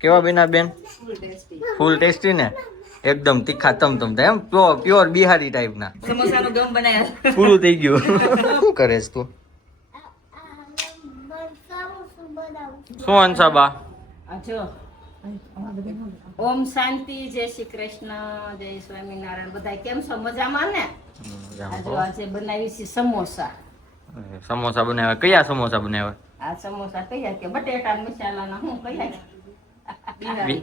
કેવા બન્યા બેન? ફૂલ ટેસ્ટી ને એકદમ તીખા તમ એમ પ્યોર બિહારી ટાઈપ ના સમોસાનો ગમ બનાવ્યા. પૂરું થઈ ગયું. શું કરે છે તું? શું અંશાબા? જો ઓમ શાંતિ, જય શ્રી કૃષ્ણ, જય સ્વામિનારાયણ. બધા કેમ છો? મજામાં ને? આજે બનાવી છે સમોસા. સમોસા બનાવ્યા. કયા સમોસા બનાવ્યા? આ સમોસા કયા કે બટેટા મસાલાના હું કયા? બિહારી.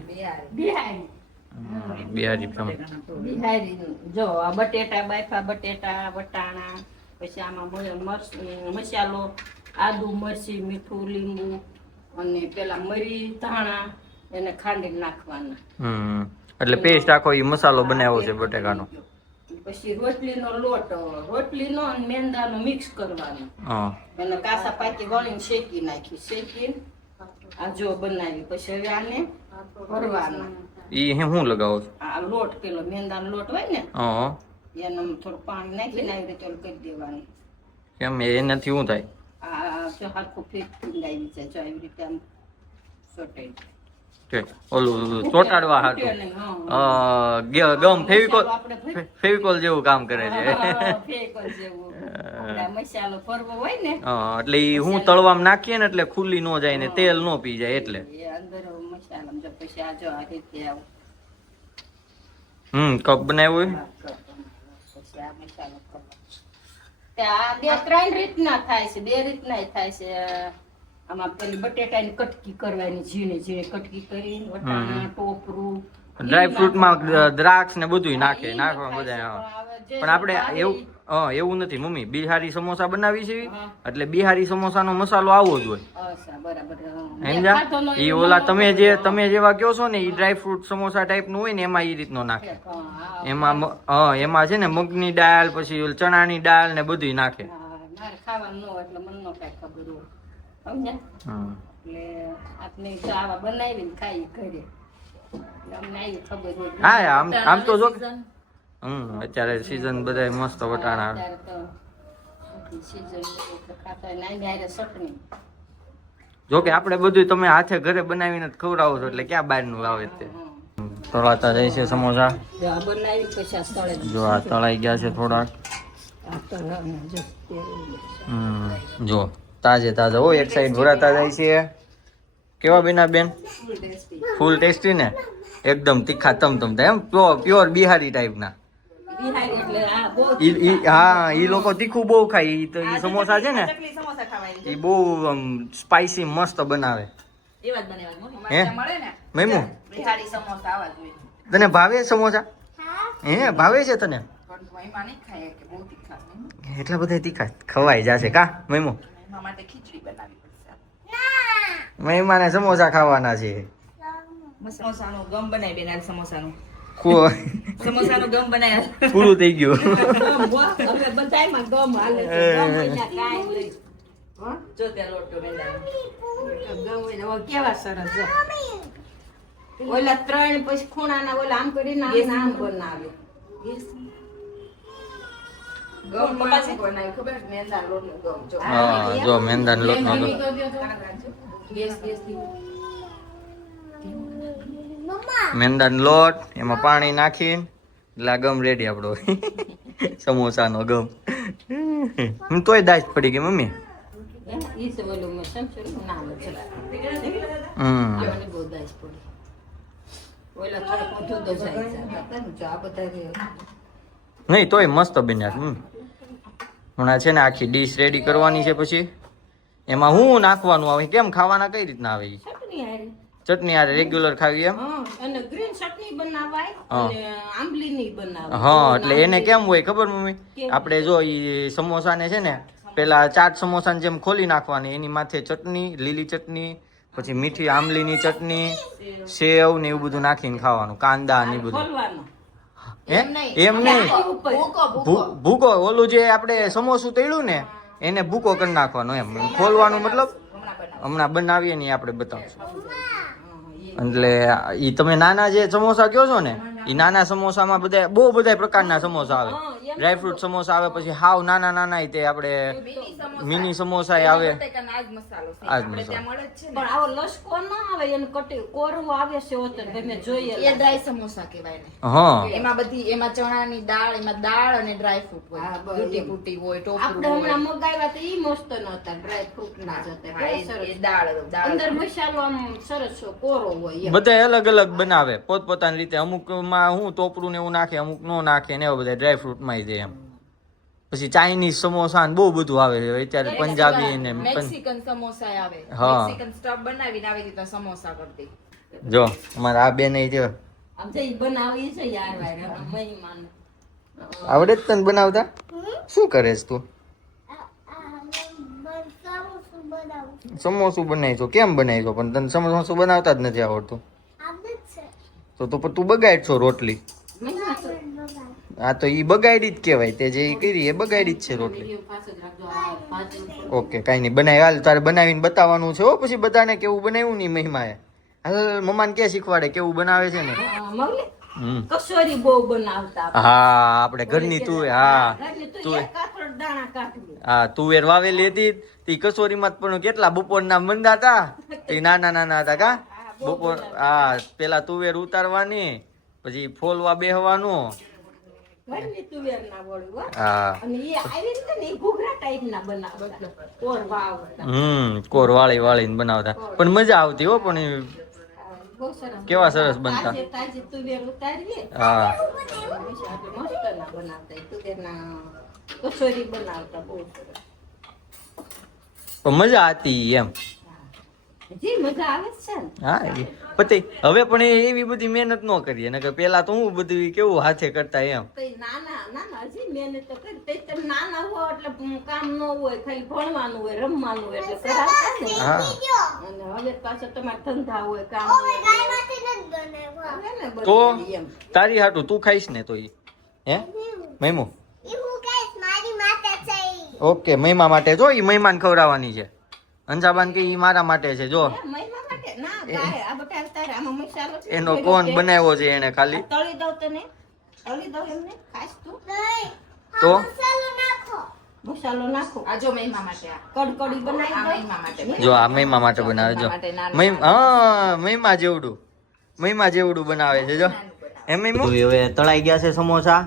બિહારી. જો આ બટેટા બાફા, બટેટા વટાણા, પછી આમાં મસાલો, આદુ, મરચી, મીઠું, લીંબુ અને પેલા મરી, ધાણા એને ખાંડી નાખવાના. એટલે પેસ્ટ આખો ઈ મસાલો બનાવ્યો છે બટેકાનો. પછી રોટલીનો લોટ, રોટલીનો અને મેંદાનો મિક્સ કરવાનો. અને કાસા પાકી વળીને શેકી નાખી, શેકીને આ જો બનાવી. પછી હવે આને ભરવાના. ઈ હું લગાવો છો? આ લોટ પેલો મેંદાનો લોટ હોય ને, એને થોડું પાણી નાખીને આવી રીતે કરી દેવાનું. કેમ એનાથી શું થાય? આ જો હાથું ફેરફીને આવી જાય, જો આવી રીતે આમ સોટાઈ. ઓલું ચોટાડવા હાટું ગમ ફેવિકોલ જેવું કામ કરે છે. મસાલો ફરવો હોય ને એટલે ઈ હું તળવામાં નાખીએ ને એટલે ખુલ્લી ન જાય ને તેલ ન પી જાય એટલે અંદર મસાલા જો પછી આ જો આ રીતે આવ કપ બનાવ્યો હોય. પછી આ મસાલો આ બે ત્રણ રીતના થાય છે, બે રીતના થાય છે. આમાં પેલી બટેટાની કટકી કરવાની, ઝીણી ઝીણી કટકી કરી, વટાણા, ટોપરું, ડ્રાય ફ્રૂટ માં દ્રાક્ષ ને બધું નાખવા બધા. પણ આપણે એવું નથી મમ્મી, બિહારી સમોસા બનાવી છે એટલે બિહારી સમોસાનો મસાલો આવો જ હોય. ઈ ઓલા તમે જેવા કહો છો ને ઈ ડ્રાય ફ્રૂટ સમોસા ટાઈપ નું હોય ને એમાં ઈ રીતનો નાખે. એમાં છે ને મગની દાળ, પછી ચણાની દાળ ને બધું નાખે. ખાવાનું ન હોય એટલે મને ન કઈ ખબર હોય. એટલે આપણે આવા બનાવીને ખાઈ ઘરે. હા આમ તો જો અત્યારે સીઝન બધા મસ્ત વટાણા. જો કે આપણે બધું તમે હાથે ઘરે બનાવીને ખવડાવો છો એટલે ક્યાં બહાર નું આવે તે. તળાતા જાય છે સમોસા. જો આ તળાઈ ગયા છે થોડાક. જો તાજે તાજા હોય એક સાઈડ ભરાતા જાય છે. કેવા બન્યા બેન? ફૂલ ટેસ્ટી ને એકદમ તીખા તમ એમ પ્યોર બિહારી ટાઈપ ના. હા ઈ લોકો તીખું બહુ ખાય. ઈ તો ઈ સમોસા છે ને ઈ બહુ સ્પાઈસી મસ્ત બનાવે. હે મેમુ તને ભાવે સમોસા? હે ભાવે છે તને? એટલા બધા તીખા ખવાઈ જશે કા મેમુ? મહેમાને સમોસા ખાવાના છે. સમોસાનો ગમ બનાવી બેન. સમોસાનો ગમ બનાવ્યા. પૂરું થઈ ગયું. હવે બધાયમાં ગમ હાલે છે. ગમ વિના કાઈ નહીં. જો તે લોટો મેંદાનો ગમ વિના કેવા સરસ જો. ઓલા ત્રણ પછી ખૂણાના ઓલા આમ કરીને આમ બનાવે. ગમ બનાવી ખબર મેંદાનો લોટનો ગમ જો. હા જો મેંદાનો લોટનો ગમ. મેંદાનો લોટ એમાં પાણી નાખીને એટલે ગમ રેડી આપણો સમોસાનો ગમ. તોય દાજ પડી ગઈ મમ્મી. નહીં તોય મસ્ત બન્યા. હમણાં છે ને આખી ડીશ રેડી કરવાની છે. પછી એમાં હું નાખવાનું આવે? કેમ ખાવાના કઈ રીતના આવે? ચટણી આરે રેગ્યુલર ખાવી એમ? અને ગ્રીન ચટણી બનાવાય અને આંબલીની બનાવાય. હા એટલે એને કેમ હોય ખબર મમ્મી? આપણે જો ઈ સમોસાને છે ને પેલા ચાટ સમોસાને જેમ ખોલી નાખવાની, એની માથે ચટણી, લીલી ચટણી, પછી મીઠી આંબલીની ચટણી, સેવ ને એવું બધું નાખીને ખાવાનું, કાંદા ને બધું. એમ નહીં, ભૂકો ઓલું જે આપણે સમોસું તળ્યું ને એને ભૂકો કરી નાખવાનો એમ. ખોલવાનું મતલબ હમણાં બનાવીએ ને આપણે બતાવશું. એટલે ઈ તમે નાના જે સમોસા કહો છો ને, ઈ નાના સમોસામાં બધા બહુ બધા પ્રકારના સમોસા આવે. ડ્રાયફ્રૂટ સમોસા આવે, પછી હાવ નાના નાના તે આપણે મિની સમોસા આવે. બટેકાનો આજ મસાલો છે. આજ આપણે મસાલો. ત્યાં મળે જ છે ને. પણ આવો લશ્કો ના આવે એને કટી કોરું આવે છે હોતર તમે જોઈએ એ ડ્રાય સમોસા કહેવાય ને. હા એમાં ચણાની દાળ, એમાં દાળ અને ડ્રાય ફ્રૂટ હોય. હા, બસ તૂટી એમ. ફૂટી હોય, આપણે ટોપરું હોય. હમણાં મગાવ્યા તો ઈ મસ્ત નતા ડ્રાય ફ્રૂટ ના જ હતા હા, કેવા એ સરસ. દાળ અંદર મસાલો આમ સરસ કોરો હોય એમ. બધા અલગ અલગ બનાવે પોતપોતાની રીતે. અમુકમાં હું ટોપરું ને એવું નાખે, અમુક નો નાખે ને એવા બધા ડ્રાયફ્રૂટમાં દે એમ. પછી ચાઇનીઝ સમોસા ને બહુ બધું આવે છે અત્યારે, પંજાબી ને મેક્સિકન સમોસા આવે. હા. મેક્સિકન સ્ટફ બનાવીને આવી રીતે સમોસા કરતી. જો અમારા આ બેન જો આમ તો ઈ બનાવી છે યાર વારે મહેમાન. આવડે જ તને બનાવતા? શું કરે છે તું? સમોસું બનાવી છો? કેમ બનાવી છો? પણ તને સમોસું બનાવતા જ નથી આવડતું. તો તું બગાડ છો રોટલી. હા તો ઈ બગાડી જ કહેવાય. તે જે ઈ કરી એ બગાડી જ છે રોટલી. વિડિયો પાછો જ રાખજો આ પાછળ. ઓકે કાંઈ નહીં, બનાવી હાલ. તારે બનાવીને બતાવવાનું છે હો. પછી બધાને કેવું બનાવ્યું નહીં મહિમાએ. હાલ મમ્માને કે શીખવાડે કેવું બનાવે છે ને. હા, મમ્મી હમ કસોરી બહુ બનાવતા. હા આપણે ઘરની તુવેર. હા ઘરની તું તુવેર. એક કાથરોડ દાણા કાઢવી. હા તુવેર વાવેલી હતી. તે કસોરીમાં પણ કેટલા બપોરના મંદા હતા. તે નાના નાના હતા કા બપોર. હા પેલા તુવેર ઉતારવાની, પછી ફોલવા બેહવાનું. ઘરની તુવેર ના વળું હો. હા અને એ આવી રીતે ને ઈ ઘૂઘરા ટાઈપ ના બનાવતા કોર વાવતા. કોર વાળી વાળીને બનાવતા, પણ મજા આવતી હો. પણ એ બહુ સરસ. કેવા સરસ બનતા. તાજે તાજી તુવેર ઉતારીએ હા મસ્ત ના બનાવતા ઈ તુવેરના કચોરી બનાવતા બહુ સરસ. પણ મજા હતી એમ. જી મજા આવે જ છે ને. હા એ પછી હવે પણ એવી બધી મહેનત ન કરીએ ને, કે પેલા તો હું બધું કેવું હાથે કરતા એમ. તો ઈ નાના હજી મહેનત તો કરી. તે તમે નાના હો એટલે કામ ન હોય, ખાલી ભણવાનું હોય, રમવાનું હોય એટલે કરાવતા ને. હા અને હવે પાછો તમારે ધંધા હોય, કામ હોય. હવે ને બધું તો એમ. તારી હાટું તું ખાઈશ ને તો ઈ હે મૈમુ? ઓકે મહિમા માટે જો ઈ મહેમાન ખવડાવવાની છે. અંજાબાન કે ઈ મારા માટે છે જો. મહિમા માટે ના કાંઈ આ બટા તારે આમાં મસાલો છે. એનો કોણ બનાવ્યો છે એને ખાલી. તળી દઉં તને, તળી દઉં એમને ખાઈશ તું? તો મસાલો નાખો. આ જો મહિમા માટે આ. કડકડી બનાવી આ દઉં. મહિમા માટે. જો આ મહિમા માટે બનાવે જો. હા મહિમા જેવડું, મહિમા જેવડું બનાવે છે જો. એમ મહિમા હવે તળાઈ ગયા છે સમોસા.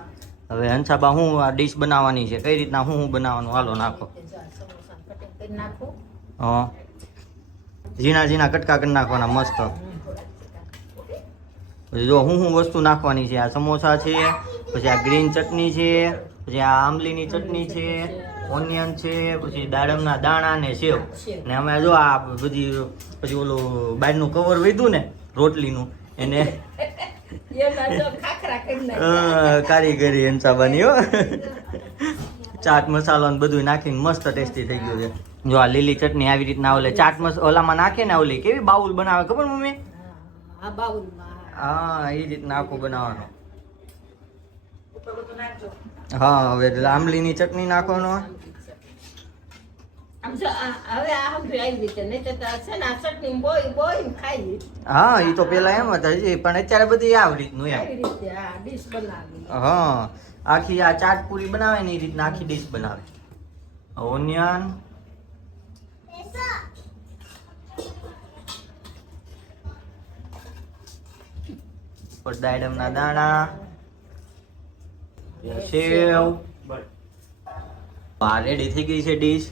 હવે હંસાબા હું આ ડીશ બનાવવાની છે, કઈ રીતના હું બનાવવાનું હાલો નાખો. નાખો. હા ઝીણા ઝીણા કટકા કરી નાખવાના મસ્ત. પછી જો હું વસ્તુ નાખવાની છે. આ સમોસા છે, પછી આ ગ્રીન ચટણી છે, પછી આ આંબલીની ચટણી છે, ઓનિયન છે, પછી દાડમના દાણા ને સેવ. ને અમે જો આ બધી પછી ઓલું બહારનું કવર વધ્યું ને રોટલીનું એને એના જો ખાખરા કરી નાખ. કારીગરી હંસાબાની હો. ચાટ મસાલો ને બધું નાખીને મસ્ત ટેસ્ટી થઈ ગયું છે. જો આ લીલી ચટણી આવી રીતના ઓલે ચાટ ઓલામાં નાખે ને, ઓલી કેવી બાઉલ બનાવે ખબર મમ્મી? આ બાઉલમાં. હા એ રીતના આખું બનાવવાનું. હા હવે આંબલીની ચટણી નાખવાનો. આમ જો હવે આ હંભી આવી રીતે નહીં તો છે ને આ ચટણી બોઈ ખાઈ હા એ તો પેલા એમ હતા હજી, પણ અત્યારે બધી આવી રીતનું આવી એમ. રીતે આ ડીશ બનાવી. હા આખી આ ચાટ પૂરી બનાવે ને એ રીતના આખી ડીશ બનાવે. ઓનિયન દાડમના દાણા, સેવ. આ રેડી થઈ ગઈ છે ડીશ.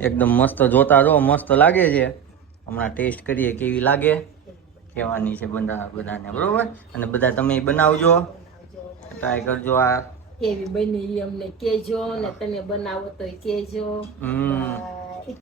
એકદમ મસ્ત, જોતા જો મસ્ત લાગે છે. હમણાં ટેસ્ટ કરીએ કેવી લાગે, કહેવાની છે બધાને બરોબર. અને બધા તમે બનાવજો, ટ્રાય કરજો. આ કેવી બની ઈ અમને કેજો ને તમે બનાવો તો કેજો. હમ